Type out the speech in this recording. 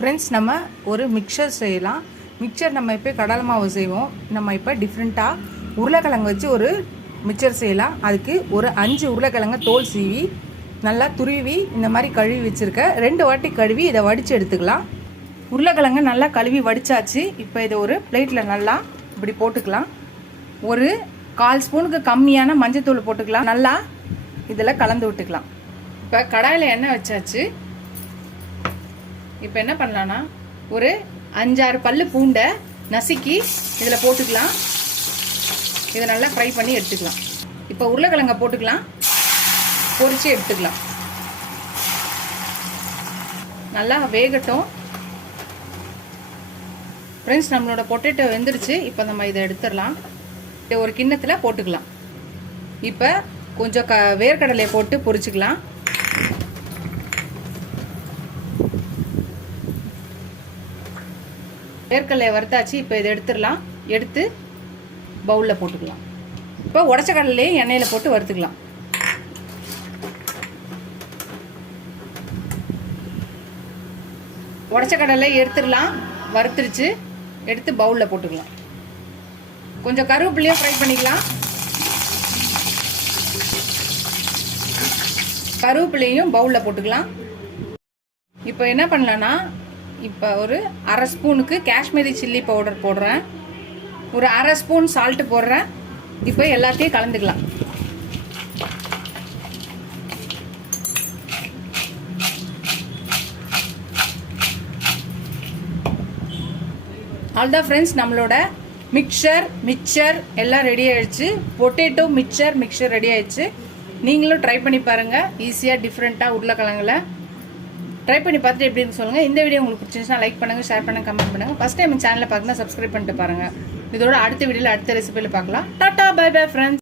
Friends, நம்ம ஒரு mixer செய்யலாம். மிக்சர் நம்ம இப்போ கடலை மாவு செய்வோம். நம்ம இப்போ டிஃப்ரெண்ட்டாக உருளைக்கிழங்கு வச்சு ஒரு மிக்சர் செய்யலாம். அதுக்கு ஒரு 5 உருளைக்கிழங்க தோல் சீவி நல்லா துருவி இந்த மாதிரி கழுவி வச்சுருக்கேன். 2 வாட்டி கழுவி இதை வடித்து எடுத்துக்கலாம். உருளைக்கிழங்கு நல்லா கழுவி வடித்தாச்சு. இப்போ இதை ஒரு பிளேட்டில் நல்லா இப்படி போட்டுக்கலாம். ஒரு 1/4 ஸ்பூனுக்கு கம்மியான மஞ்சத்தூள் போட்டுக்கலாம். நல்லா இதில் கலந்து விட்டுக்கலாம். இப்போ கடாயில் எண்ணெய் வச்சாச்சு. இப்போ என்ன பண்ணலான்னா ஒரு 5-6 பல்லு பூண்டை நசுக்கி இதில் போட்டுக்கலாம். இதை நல்லா ஃப்ரை பண்ணி எடுத்துக்கலாம். இப்போ உருளைக்கிழங்க போட்டுக்கலாம், பொரிச்சு எடுத்துக்கலாம். நல்லா வேகட்டும். ஃப்ரெண்ட்ஸ், நம்மளோட பொட்டேட்டோ வெந்துருச்சு. இப்போ நம்ம இதை எடுத்துடலாம். ஒரு கிண்ணத்தில் போட்டுக்கலாம். இப்போ கொஞ்சம் வேர்க்கடலையை போட்டு பொரிச்சுக்கலாம். வேர்க்கடலையை வறுத்தாச்சு. இப்போ இதை எடுத்துடலாம். எடுத்து பவுலில் போட்டுக்கலாம். இப்போ உடச்ச கடலையே எண்ணெயில் போட்டு வறுத்துக்கலாம். உடச்ச கடலை எடுத்துடலாம். வறுத்துருச்சு. எடுத்து பவுலில் போட்டுக்கலாம். கொஞ்சம் கருவேப்பிலையும் ஃப்ரை பண்ணிக்கலாம். கருவேப்பிலையும் பவுலில் போட்டுக்கலாம். இப்போ என்ன பண்ணலான்னா, இப்போ ஒரு 1/2 ஸ்பூனுக்கு காஷ்மீரி சில்லி பவுடர் போடுறேன். ஒரு 1/2 ஸ்பூன் சால்ட்டு போடுறேன். இப்போ எல்லாத்தையும் கலந்துக்கலாம். அவ்வளோதான் ஃப்ரெண்ட்ஸ், நம்மளோட மிக்சர் எல்லாம் ரெடி ஆயிடுச்சு. பொட்டேட்டோ மிக்சர் ரெடி ஆயிடுச்சு. நீங்களும் ட்ரை பண்ணி பாருங்கள். ஈஸியாக டிஃப்ரெண்ட்டாக உருளைக்கிழங்குல ட்ரை பண்ணி பார்த்துட்டு எப்படின்னு சொல்லுங்கள். இந்த வீடியோ உங்களுக்கு பிடிச்சிருந்துச்சுன்னா லைக் பண்ணுங்கள், ஷேர் பண்ணுங்கள், கமெண்ட் பண்ணுங்கள். ஃபஸ்ட் டைம் சேனலில் பார்க்கணும், சப்ஸ்கிரைப் பண்ணிட்டு பாருங்கள். இதோட அடுத்த வீடியோவில் அடுத்த ரெசிபியில் பார்க்கலாம். Tata, bye bye friends.